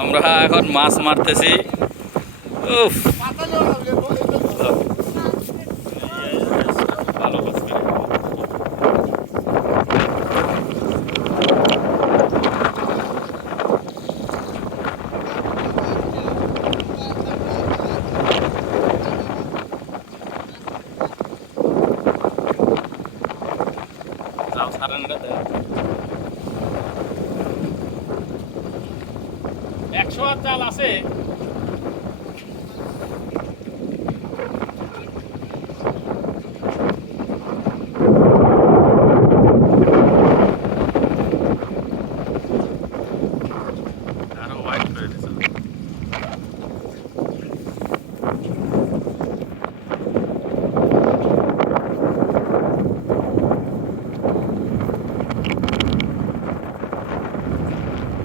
আমরা এখন মাছ মারতেছি। উফ। একশো আর চাল আছে।